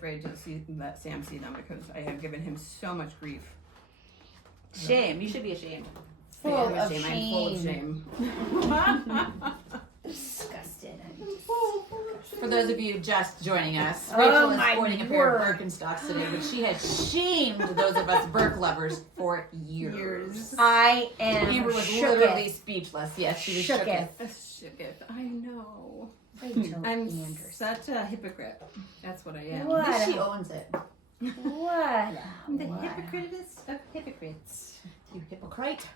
afraid to let Sam see them because I have given him so much grief. Shame. You should be ashamed. Full of shame. I'm full of shame. Disgusted. For those of you just joining us, Oh Rachel is my sporting a pair of word. Birkenstocks today, but she has shamed those of us Birk lovers for years. I am Amber was shooketh. literally speapless. Yes, she was shooketh. Shooketh. I know. Rachel I'm Anderson. such a hypocrite. That's what I am. What? At least she owns it. What? I'm the What? hypocriteest of hypocrites. You hypocrite.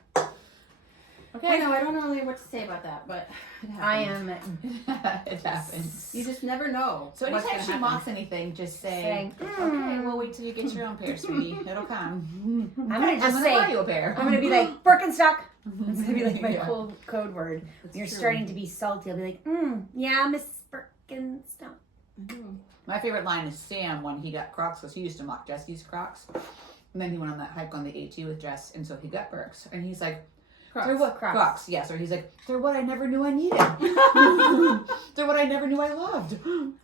Okay. I know, I don't know what to say about that, but it happens. I am It happens. You just never know. So what's anytime gonna she happen. mocks anything, just say, saying, okay, we'll wait till you get your own pair, sweetie. It'll come. I'm gonna just I'm say, buy you a pair. I'm gonna be like, Birkenstock. It's gonna be like my Yeah. code word. It's When you're true. starting to be salty, I'll be like, yeah, Miss Birkenstock. Mhm. My favorite line is Sam when he got Crocs, because he used to mock Jesse's Crocs. And then he went on that hike on the AT with Jess, and so he got Birks. And he's like, they're what? Crocs. Yes. Or he's like, they're what I never knew I needed. They're what I never knew I loved.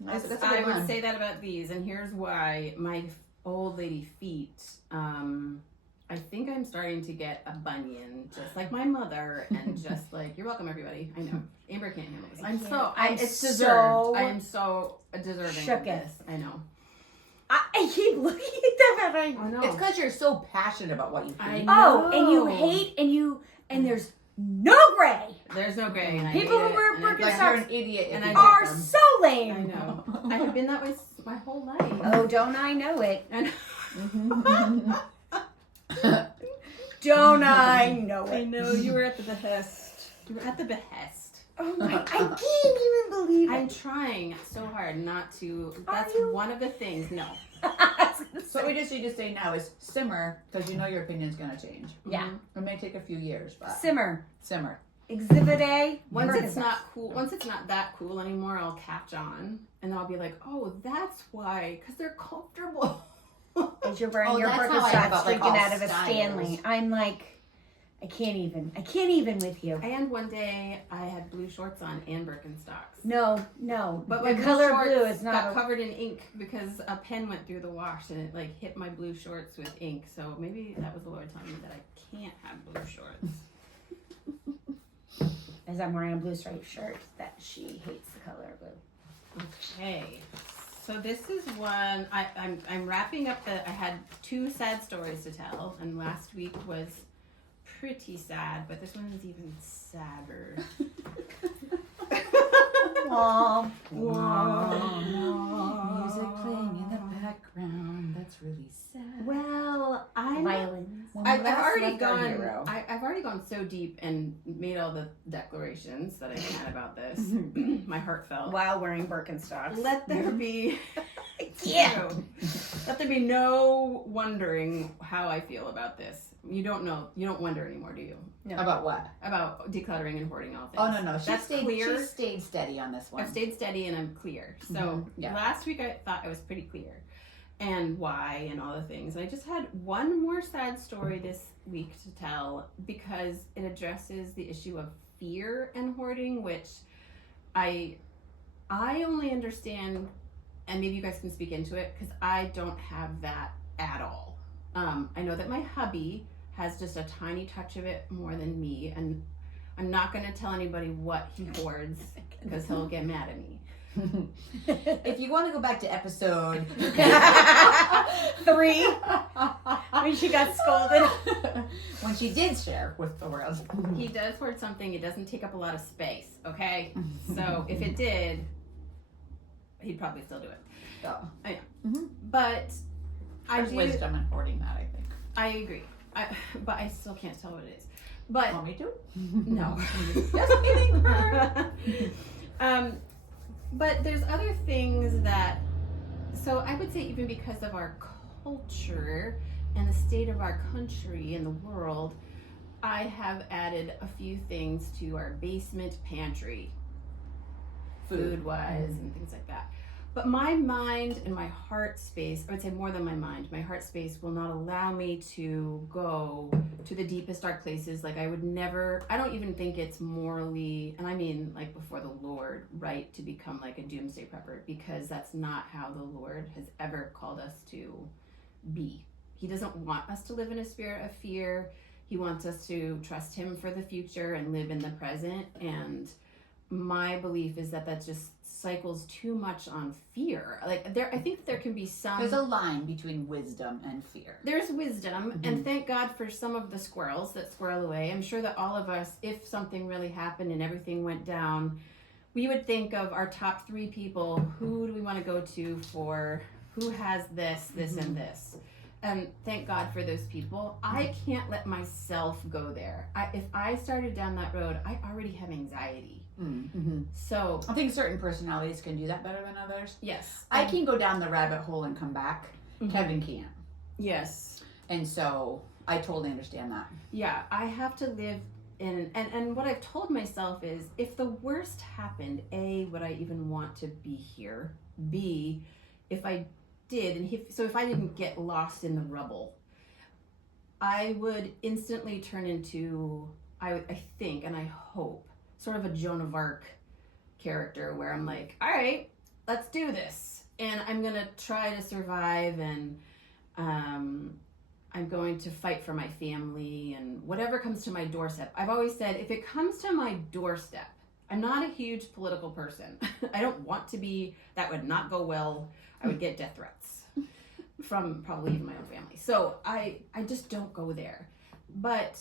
That's a good I would one. say that about these, and here's why. My old lady feet, I think I'm starting to get a bunion, just like my mother, and just like, you're welcome, everybody. I know. Amber can't handle this. It's deserved. I am so deserving of shooketh. this. I know. I keep looking at them and I know. It's because you're so passionate about what you I think. know. and you hate and there's no gray. There's no gray. And I People hate who wear it, and I- Like Birkenstocks you're an idiot. And if I you are get them. so lame. I know. I have been that way my whole life. Oh, don't I know it? And Don't I know I it? know you were at the behest. You were at the behest. Oh my! I can't even believe I'm it. trying so hard not to. Are That's you? one of the things. No. So what we just need to say now is simmer, because you know your opinion's going to change. Yeah. It may take a few years, but Simmer. simmer. Exhibit A. Once it's Birkenstocks. not cool, once it's not that cool anymore, I'll catch on, and then I'll be like, "Oh, that's why, because they're comfortable." As you're wearing Oh, your that's how I am Birkenstocks about, like, drinking all out of a styles. Stanley. I'm like, I can't even with you. And one day I had blue shorts on and Birkenstocks. No. But the my color blue blue shorts is not. got A, covered in ink because a pen went through the wash and it like hit my blue shorts with ink. So maybe that was the Lord telling me that I can't have blue shorts. as I'm wearing a blue striped shirt, that she hates the color blue. Okay, so this is one I'm wrapping up. I had 2 sad stories to tell, and last week was pretty sad, but this one is even sadder. Aww. Music playing in the background. That's really sad. Well, Violins. I've already gone. I've already gone so deep and made all the declarations that I can about this. My heartfelt. While wearing Birkenstocks. Let there be. Yeah. Let there be no wondering how I feel about this. You don't know. You don't wonder anymore, do you? No. About what? About decluttering and hoarding all things. Oh, no. She That's clear. She stayed steady on this one. I've stayed steady and I'm clear. So Yeah. last week I thought I was pretty clear, and why and all the things. I just had one more sad story this week to tell because it addresses the issue of fear and hoarding, which I only understand, and maybe you guys can speak into it because I don't have that at all. I know that my hubby has just a tiny touch of it more than me, and I'm not going to tell anybody what he hoards because he'll get mad at me. If you want to go back to episode 3 when she got scolded. when she did share with the world. He does hoard something. It doesn't take up a lot of space, okay? So if it did, he'd probably still do it. Oh. But I There's do. wisdom in hoarding that, I think. I agree. But I still can't tell what it is. But Want me to? no. Just kidding. But there's other things that, so I would say even because of our culture and the state of our country and the world, I have added a few things to our basement pantry, food-wise and things like that. But my mind and my heart space, I would say more than my mind, my heart space will not allow me to go to the deepest dark places. Like I would never, I don't even think it's morally, and I mean like before the Lord, right, to become like a doomsday prepper, because that's not how the Lord has ever called us to be. He doesn't want us to live in a spirit of fear. He wants us to trust him for the future and live in the present. And my belief is that just cycles too much on fear. Like I think there can be some. There's a line between wisdom and fear. There's wisdom, and thank God for some of the squirrels that squirrel away. I'm sure that all of us, if something really happened and everything went down, we would think of our top 3 people. Who do we want to go to for? Who has this, and this? And thank God for those people. I can't let myself go there. If I started down that road, I already have anxiety. So I think certain personalities can do that better than others. Yes. I can go down the rabbit hole and come back. Kevin can't. Yes. And so I totally understand that. Yeah, I have to live in, and what I've told myself is, if the worst happened, A, would I even want to be here? B, if I did, if I didn't get lost in the rubble, I would instantly turn into, I think, and I hope, sort of a Joan of Arc character, where I'm like, all right, let's do this. And I'm going to try to survive, and I'm going to fight for my family and whatever comes to my doorstep. I've always said, if it comes to my doorstep, I'm not a huge political person. I don't want to be. That would not go well. I would get death threats from probably even my own family. So I just don't go there. But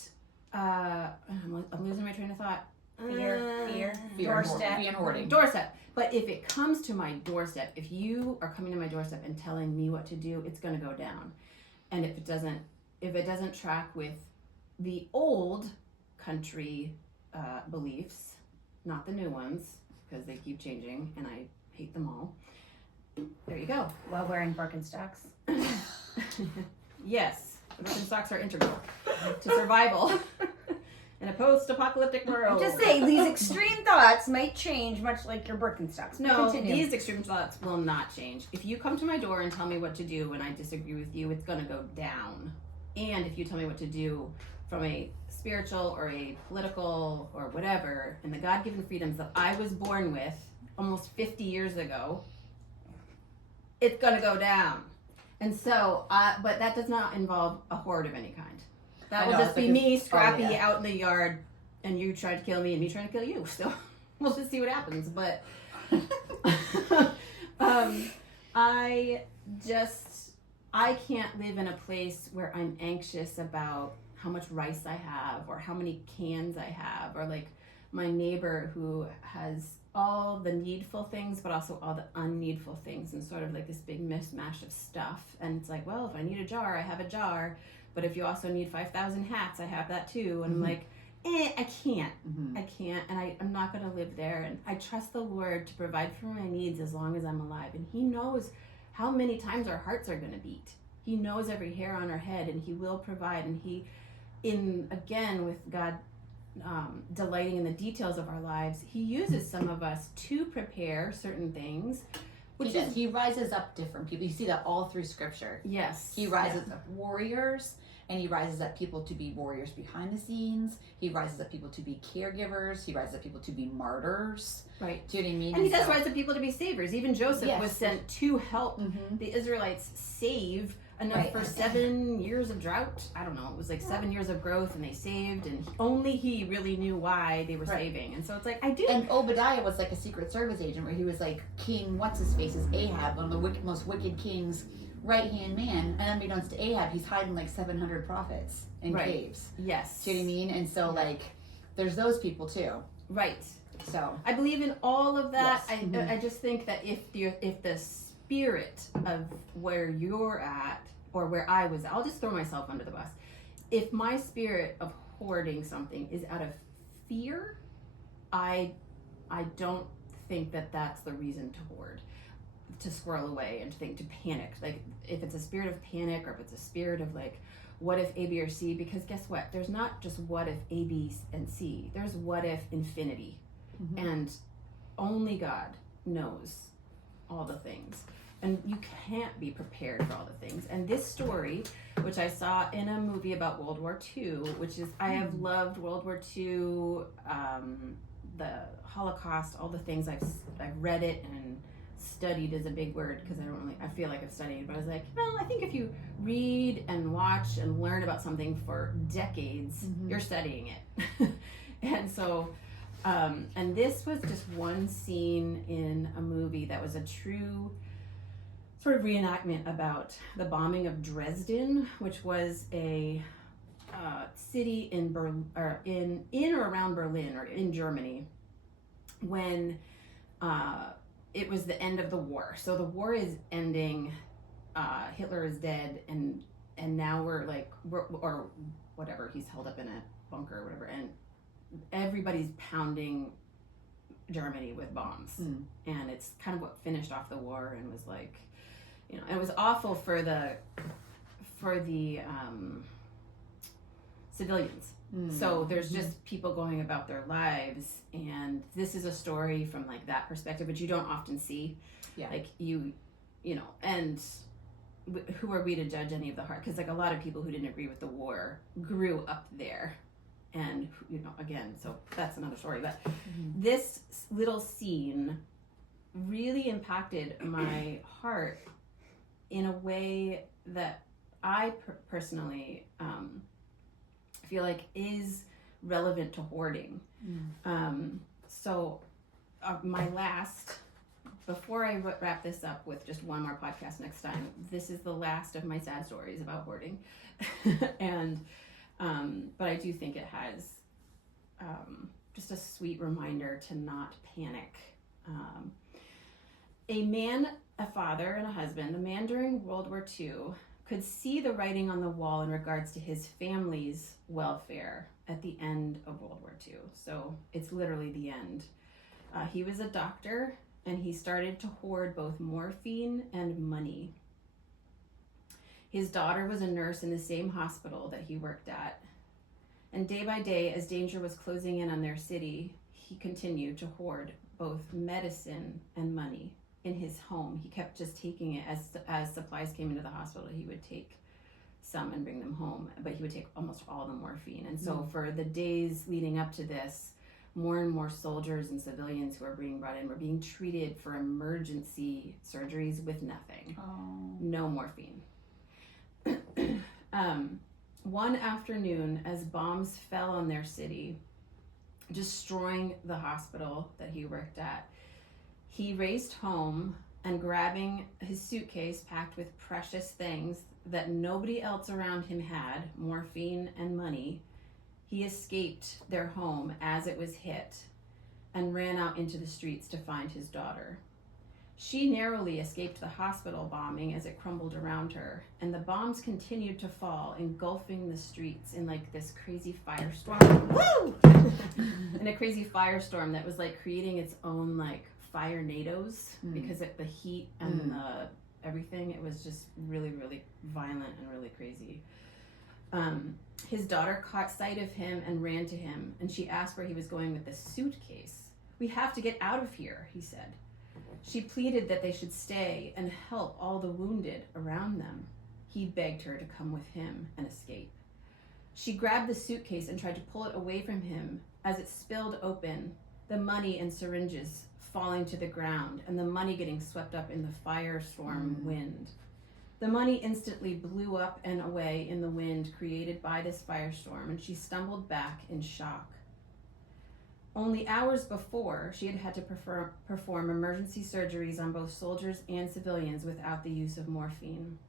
I'm losing my train of thought. Fear, Doorstep. Fear and hoarding. Doorstep. But if it comes to my doorstep, if you are coming to my doorstep and telling me what to do, it's going to go down. And if it doesn't track with the old country beliefs, not the new ones, because they keep changing and I hate them all. There you go. While wearing Birkenstocks. Yes, Birkenstocks are integral to survival in a post-apocalyptic world. I'm just saying, these extreme thoughts might change, much like your Birkenstocks. No, Continue. these extreme thoughts will not change. If you come to my door and tell me what to do and I disagree with you, it's going to go down. And if you tell me what to do from a spiritual or a political or whatever, and the God-given freedoms that I was born with almost 50 years ago, it's going to go down. And so, but that does not involve a hoard of any kind. That will just be me scrappy out in the yard, and you try to kill me and me trying to kill you. So we'll just see what happens. But I can't live in a place where I'm anxious about how much rice I have or how many cans I have, or like my neighbor who has all the needful things but also all the unneedful things, and sort of like this big mismatch of stuff. And it's like, well, if I need a jar, I have a jar, but if you also need 5,000 hats, I have that too. And I'm like, I can't. I can't, and I'm not going to live there. And I trust the Lord to provide for my needs as long as I'm alive. And he knows how many times our hearts are going to beat. He knows every hair on our head, and he will provide. And again, with God delighting in the details of our lives, he uses some of us to prepare certain things. He rises up different people. You see that all through Scripture. Yes. He rises up warriors, and he rises up people to be warriors behind the scenes. He rises up people to be caregivers. He rises up people to be martyrs. Right. Do you know what I mean? And he does rise up people to be savers. Even Joseph was sent to help the Israelites save enough for 7 years of drought. I don't know. It was like 7 years of growth, and they saved, and only he really knew why they were saving. And so it's like, I do. And Obadiah was like a Secret Service agent, where he was like King what's-his-face is Ahab, one of the most wicked kings, right-hand man. And unbeknownst to Ahab, he's hiding like 700 prophets in caves. Yes. Do you know what I mean? And so like, there's those people too. Right. So I believe in all of that. Yes. I just think that if the spirit of where you're at, or where I was, I'll just throw myself under the bus. If my spirit of hoarding something is out of fear, I don't think that that's the reason to hoard, to squirrel away and to panic. Like if it's a spirit of panic, or if it's a spirit of like, what if A, B, or C? Because guess what? There's not just what if A, B, and C. There's what if infinity. And only God knows all the things. And you can't be prepared for all the things. And this story, which I saw in a movie about World War II, which is, I have loved World War II, the Holocaust, all the things. I've read it, and studied is a big word because I feel like I've studied, but I was like, well, I think if you read and watch and learn about something for decades, you're studying it. And so, and this was just one scene in a movie that was a true sort of reenactment about the bombing of Dresden, which was a city in or around Berlin, or in Germany, when it was the end of the war. So the war is ending, Hitler is dead, and now we're or whatever, he's held up in a bunker or whatever, and everybody's pounding Germany with bombs. And it's kind of what finished off the war, and was like, it was awful for the civilians. So there's just people going about their lives, and this is a story from like that perspective, which you don't often see. Like and who are we to judge any of the heart? Because like a lot of people who didn't agree with the war grew up there, and again, so that's another story. But this little scene really impacted my heart in a way that I personally feel like is relevant to hoarding. So my last, before I wrap this up with just one more podcast next time, this is the last of my sad stories about hoarding. And but I do think it has just a sweet reminder to not panic. A father and a husband, a man during World War II could see the writing on the wall in regards to his family's welfare at the end of World War II. So it's literally the end. He was a doctor, and he started to hoard both morphine and money. His daughter was a nurse in the same hospital that he worked at. And day by day, as danger was closing in on their city, he continued to hoard both medicine and money in his home. He kept just taking it as supplies came into the hospital. He would take some and bring them home, but he would take almost all the morphine. And so for the days leading up to this, more and more soldiers and civilians who are being brought in were being treated for emergency surgeries with nothing. No morphine. One afternoon, as bombs fell on their city, destroying the hospital that he worked at, he raced home, and grabbing his suitcase packed with precious things that nobody else around him had, morphine and money, he escaped their home as it was hit and ran out into the streets to find his daughter. She narrowly escaped the hospital bombing as it crumbled around her, and the bombs continued to fall, engulfing the streets in like this crazy firestorm. Woo! In a crazy firestorm that was like creating its own like fire-nados because of the heat and the everything. It was just really, really violent and really crazy. His daughter caught sight of him and ran to him, and she asked where he was going with the suitcase. "We have to get out of here," he said. She pleaded that they should stay and help all the wounded around them. He begged her to come with him and escape. She grabbed the suitcase and tried to pull it away from him as it spilled open, the money and syringes falling to the ground, and the money getting swept up in the firestorm wind. The money instantly blew up and away in the wind created by this firestorm, and she stumbled back in shock. Only hours before, she had to perform emergency surgeries on both soldiers and civilians without the use of morphine.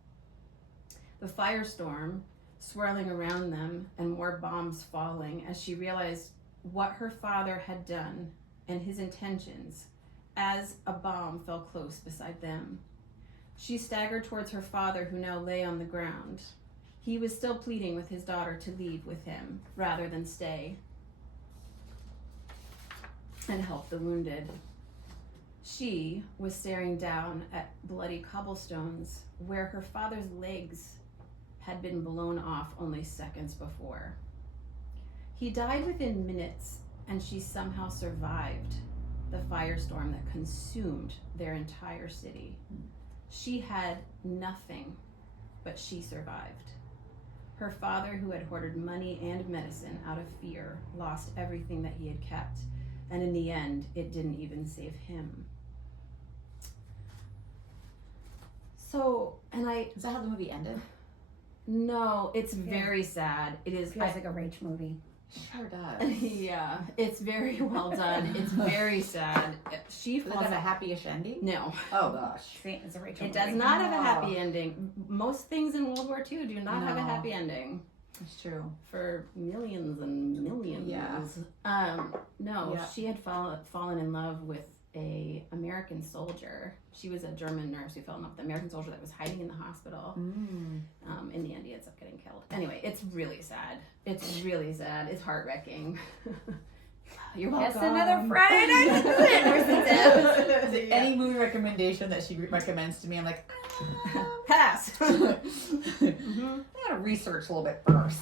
The firestorm swirling around them and more bombs falling as she realized what her father had done and his intentions as a bomb fell close beside them. She staggered towards her father, who now lay on the ground. He was still pleading with his daughter to leave with him rather than stay and help the wounded. She was staring down at bloody cobblestones where her father's legs had been blown off only seconds before. He died within minutes, and she somehow survived. the firestorm that consumed their entire city. She had nothing, but she survived. Her father, who had hoarded money and medicine out of fear, lost everything that he had kept, and in the end, it didn't even save him. So, Is that how the movie ended? No, it's very sad. It is. Feels like a rage movie. Sure does. Yeah, it's very well done. It's very sad. She Does it falls. have a happy-ish ending? No, Oh gosh. See, it's a Rachel it movie. does not have a No. happy ending. Most things in World War II do not have a No. happy ending It's true. for millions and millions. Yeah. No, Yeah. she had fallen in love with a American soldier. She was a German nurse who fell in love with the American soldier that was hiding in the hospital. In the end, he ends up getting killed. Anyway, it's really sad. It's really sad. It's heart-wrecking. You're welcome. That's another Friday night. Yeah. Any movie recommendation that she recommends to me, I'm like, Pass. I gotta research a little bit first.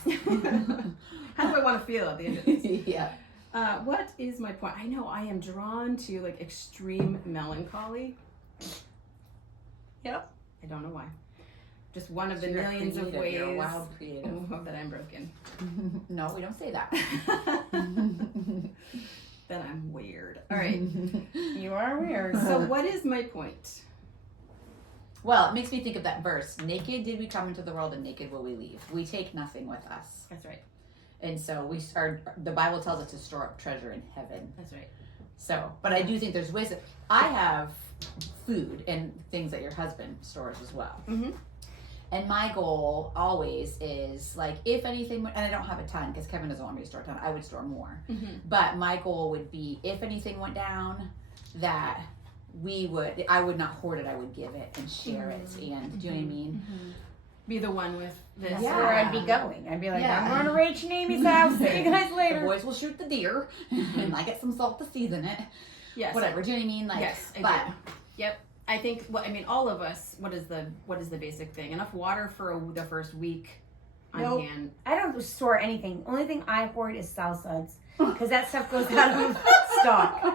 How do I want to feel at the end of this? Yeah. What is my point? I know I am drawn to like extreme melancholy. Yep. I don't know why. Just one of the You're millions of creative. ways You're a wild creative. that I'm broken. No, we don't say that. Then I'm weird. All right. You are weird. So what is my point? Well, it makes me think of that verse. Naked did we come into the world, and naked will we leave. We take nothing with us. That's right. And so the Bible tells us to store up treasure in heaven. That's right. So, but I do think there's ways that I have food and things that your husband stores as well. Mm-hmm. And my goal always is like, if anything, and I don't have a ton because Kevin doesn't want me to store a ton, I would store more. Mm-hmm. But my goal would be, if anything went down, that I would not hoard it, I would give it and share it. And do you know what I mean? Be the one with this. That's Yeah. where I'd be going. I'd be like, Yeah. I'm going to Rach and Amy's house. See you guys The later. boys will shoot the deer and I get some salt to season it. Yes. Whatever. Do you know what I mean? Like, Yes, I but do. Yep. I think. Well, I mean, all of us. What is the basic thing? Enough water for the first week on Nope. hand. I don't store anything. Only thing I hoard is salsas because that stuff goes out of stock.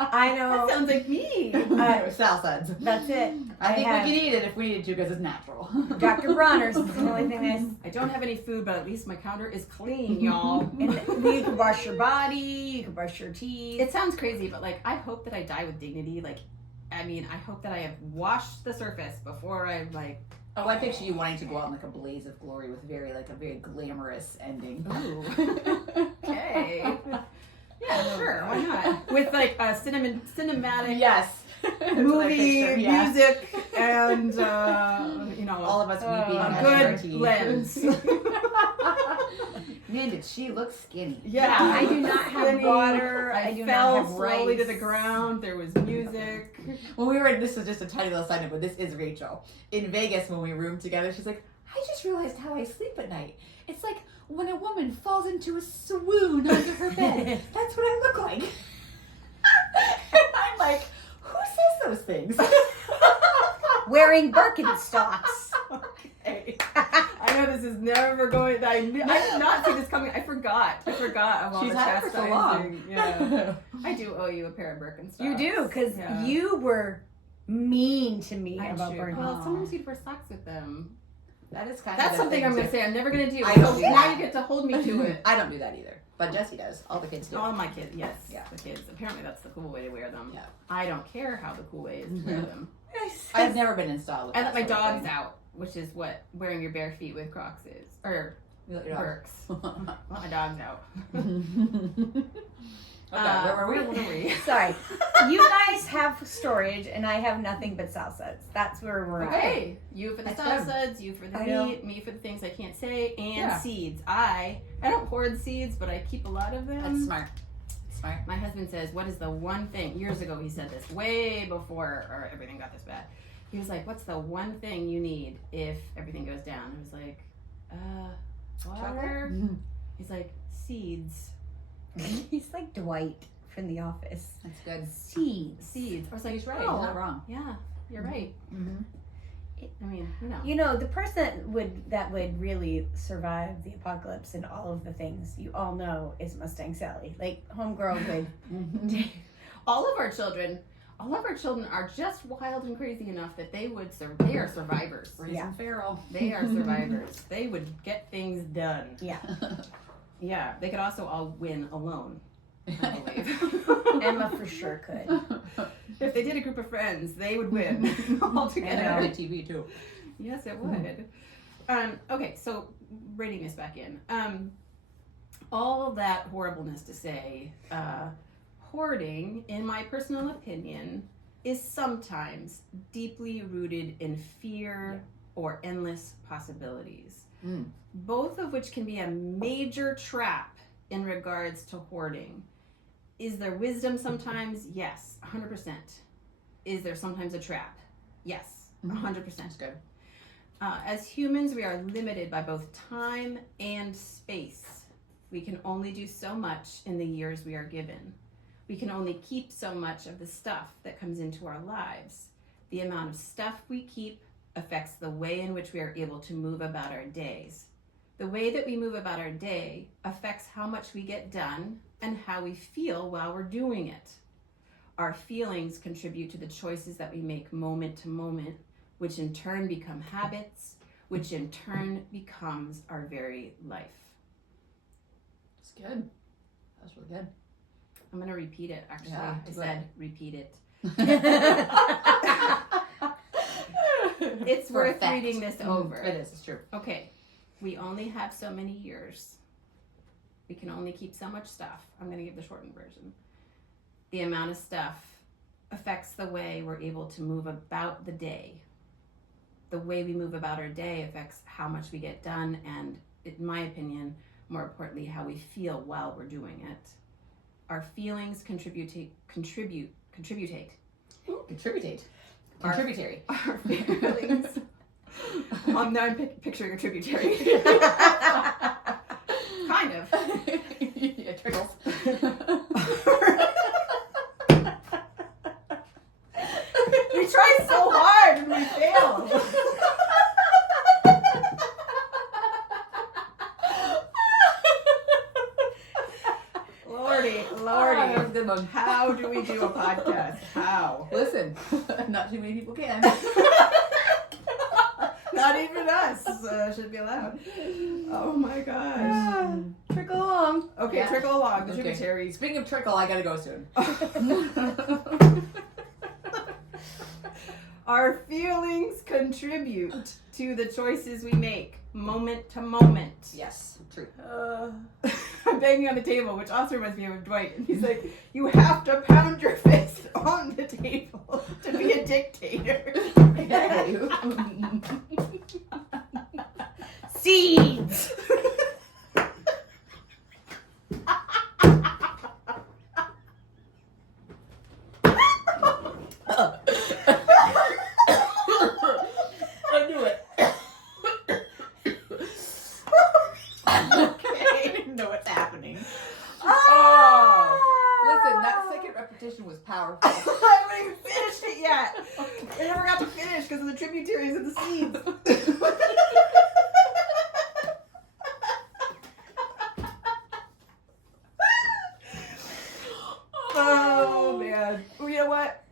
I That know. sounds like me. salsads. That's it. I think have we can eat it if we needed to because it's natural. Dr. Bronner's is the only thing I don't have any food, but at least my counter is clean, y'all. and you can wash your body, you can brush your teeth. It sounds crazy, but like, I hope that I die with dignity. Like, I mean, I hope that I have washed the surface before I'm like. Oh, I picture you wanting to go out in like a blaze of glory with a very glamorous ending. Ooh. Okay. Yeah, sure. Why not? With like a cinematic Yes. That's what I movie, picture, yeah. music, and All of us weeping a and gnashing our good teeth. lens. Man, did she look skinny? Yeah, I do not have skinny. water. I do not fell have slowly to rice. the ground. There was music. When we were, this is just a tiny little side note, but this is Rachel. In Vegas, when we roomed together, she's like, I just realized how I sleep at night. It's like when a woman falls into a swoon under her bed. That's what I look like. And I'm like, who says those things? Wearing Birkenstocks. Okay. I know this is never going. I did not see this coming. I forgot of all She's the had it for so long. chastising. Yeah, I do owe you a pair of Birkenstocks. You do, because Yeah. you were mean to me I'm about sure. Birkenstocks. Well, sometimes you'd wear socks with them. That is kind That's of something I'm going to say. I'm never going to do. I don't So do now that. you get to hold me to it. I don't do that either. But Jesse does. All the kids do. All my kids, yes. Yeah. The kids. Apparently that's the cool way to wear them. Yeah. I don't care how the cool way is to wear them. I've never been in style with I that let my sort of dogs thing. out, which is what wearing your bare feet with Crocs is. Or You let your dogs. Birks. Let my dogs out. Okay, where were we? Where were we? Sorry. You guys have storage, and I have nothing but salsas. That's where we're at. Okay, you for the That's good. salsas, you for the I know. meat, me for the things I can't say, and Yeah. seeds. I don't hoard seeds, but I keep a lot of them. That's smart. Smart. My husband says, what is the one thing, years ago he said this, way before or everything got this bad. He was like, what's the one thing you need if everything goes down? I was like, water? He's like, seeds. He's like Dwight from The Office. That's good. Seeds. Seeds. I was like, He's right. oh, He's not wrong. yeah, you're right. Mm-hmm. I mean, you know. You know, the person that would really survive the apocalypse and all of the things you all know is Mustang Sally. Like, homegirl would all of our children are just wild and crazy enough that they are survivors. Raising feral. They are survivors. They would get things done. Yeah. Yeah, they could also all win alone, I believe. Emma for sure could. If they did a group of friends, they would win all And together. on TV too. Yes, it would. Okay, so reining this back in. All that horribleness to say, hoarding, in my personal opinion, is sometimes deeply rooted in fear or endless possibilities. Both of which can be a major trap in regards to hoarding. Is there wisdom sometimes? Yes, 100%. Is there sometimes a trap? Yes, 100%. That's good. As humans, we are limited by both time and space. We can only do so much in the years we are given. We can only keep so much of the stuff that comes into our lives. The amount of stuff we keep affects the way in which we are able to move about our days. The way that we move about our day affects how much we get done and how we feel while we're doing it. Our feelings contribute to the choices that we make moment to moment, which in turn become habits, which in turn becomes our very life. That's good. That's really good. I'm going to repeat it, actually. Yeah, I do said repeat it. It's It's worth reading this over. It is, it's true. Okay, we only have so many years. We can only keep so much stuff. I'm going to give the shortened version. The amount of stuff affects the way we're able to move about the day. The way we move about our day affects how much we get done and, in my opinion, more importantly, how we feel while we're doing it. Our feelings contributate. Contributate. Our- Contributory. Our feelings. Now I'm picturing a tributary. Kind of. Yeah, trickles. We try so hard and we fail. Lordy, That was a good one. how do we do a podcast? How? Listen, not too many people can. Not even us should be allowed. Oh my gosh. Trickle along. Okay, Yeah. trickle along. The Okay. tributaries. Speaking of trickle, I gotta go soon. Our feelings contribute to the choices we make, moment to moment. Yes, true. I'm banging on the table, which also reminds me of Dwight. And he's like, you have to pound your fist on the table to be a dictator. Seeds. I knew it. Okay. I know what's happening. Oh. Listen, that second repetition was powerful. I haven't even finished it yet. I never got to finish because of the tributaries and the seeds. Oh man. Well, you know what?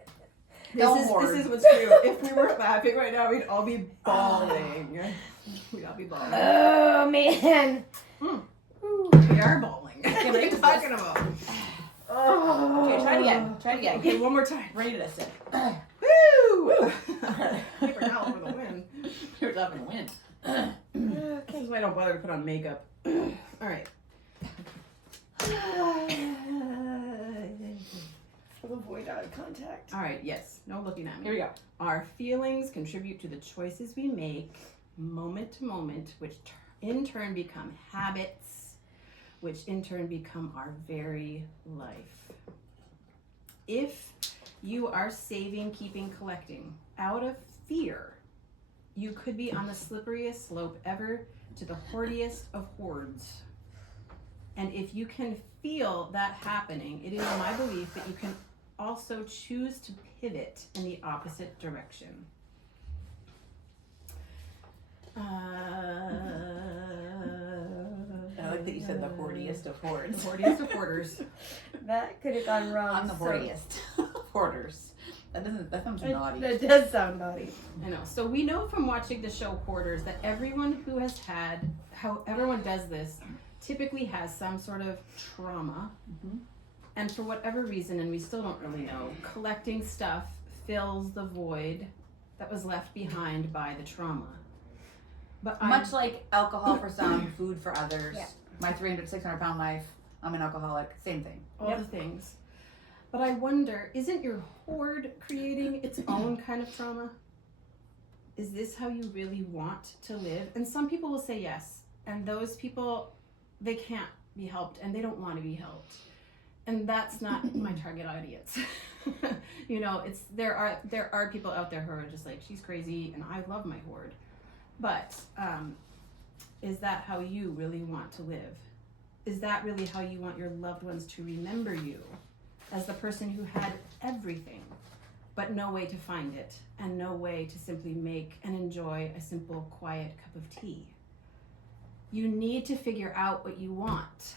This is what's true. If we were laughing right now, we'd all be bawling. We'd all be bawling. Oh man. We are bawling. What are you raise talking about? Oh. Okay, try it again. Try it again. Okay, one more time. Rated us it. Woo! Paper towel for the win. You're up in the wind. This is why I don't bother to put on makeup. All right. Avoid eye contact. All right, yes. No looking at me. Here we go. Our feelings contribute to the choices we make moment to moment, which in turn become habits, which in turn become our very life. If you are saving, keeping, collecting out of fear, you could be on the slipperiest slope ever to the hoardiest of hoards. And if you can feel that happening, it is my belief that you can also choose to pivot in the opposite direction. I like that you said the hoardiest of hoards. The hoardiest of hoarders. That could have gone wrong. I'm the hoardiest. Hoarders. That sounds naughty. That does sound naughty. I know. So we know from watching the show Hoarders that everyone who has had, how everyone does this, typically has some sort of trauma. Mm-hmm. And for whatever reason, and we still don't really know, collecting stuff fills the void that was left behind by the trauma. But Much like alcohol for some, food for others. Yeah. My 600-pound life, I'm an alcoholic. Same thing. all the things. But I wonder, isn't your hoard creating its own kind of trauma? Is this how you really want to live? And some people will say yes. And those people, they can't be helped and they don't want to be helped. And that's not my target audience. You know, there are people out there who are just like, she's crazy and I love my hoard. But is that how you really want to live? Is that really how you want your loved ones to remember you? As the person who had everything, but no way to find it, and no way to simply make and enjoy a simple, quiet cup of tea. You need to figure out what you want.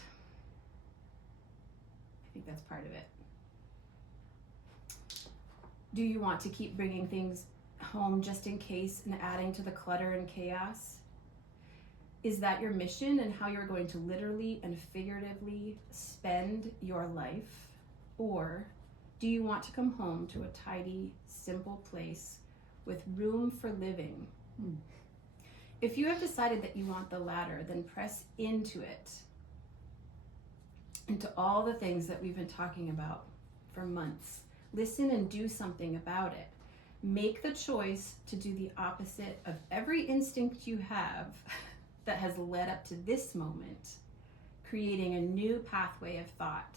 I think that's part of it. Do you want to keep bringing things home just in case and adding to the clutter and chaos? Is that your mission and how you're going to literally and figuratively spend your life? Or do you want to come home to a tidy, simple place with room for living? If you have decided that you want the latter, then press into it, into all the things that we've been talking about for months. Listen and do something about it. Make the choice to do the opposite of every instinct you have that has led up to this moment, creating a new pathway of thought,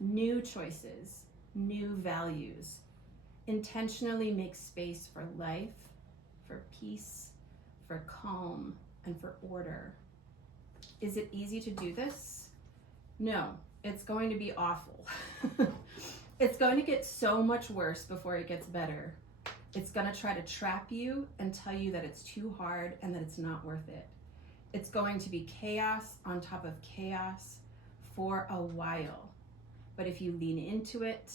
new choices, new values. Intentionally make space for life, for peace, for calm, and for order. Is it easy to do this? No, it's going to be awful. It's going to get so much worse before it gets better. It's going to try to trap you and tell you that it's too hard and that it's not worth it. It's going to be chaos on top of chaos for a while. But if you lean into it,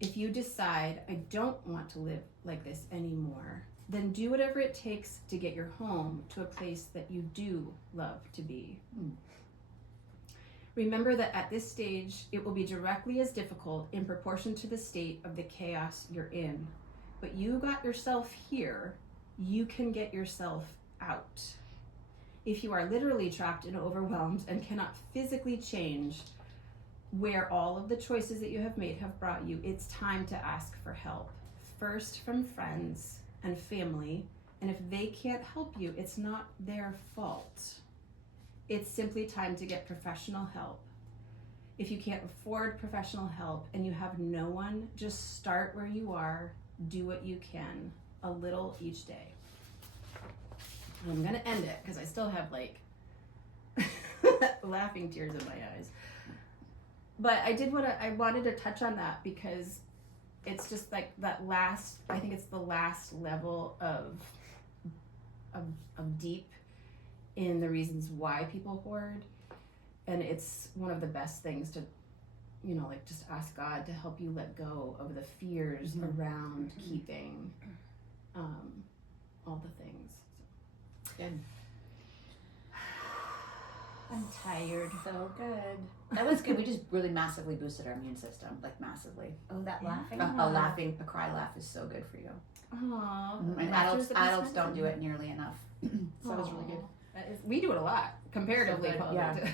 if you decide, I don't want to live like this anymore, then do whatever it takes to get your home to a place that you do love to be. Remember that at this stage, it will be directly as difficult in proportion to the state of the chaos you're in. But you got yourself here, you can get yourself out. If you are literally trapped and overwhelmed and cannot physically change where all of the choices that you have made have brought you, it's time to ask for help. First from friends and family, and if they can't help you, it's not their fault. It's simply time to get professional help. If you can't afford professional help and you have no one, just start where you are, do what you can, a little each day. I'm gonna end it because I still have like laughing tears in my eyes. But I wanted to touch on that because it's just like that last, I think it's the last level of deep in the reasons why people hoard. And it's one of the best things to, you know, like just ask God to help you let go of the fears around keeping all the things. Good. I'm tired. So good. That was good. We just really massively boosted our immune system, like massively. Oh, that laughing. A cry laugh is so good for you. Aww. And adults don't do it nearly enough. So that was really good. We do it a lot, comparatively. So good, probably. yeah.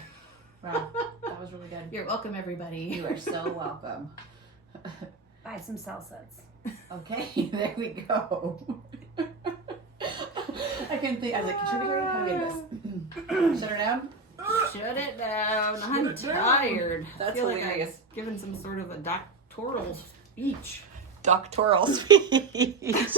Wow, that was really good. You're welcome, everybody. You are so welcome. Buy some salsas. Okay, there we go. I couldn't think. I was like, contributory? How do we do this? Shut her down? Shut it down. I'm tired. That's I feel like hilarious. I've given some sort of a doctoral speech. Doctoral speech.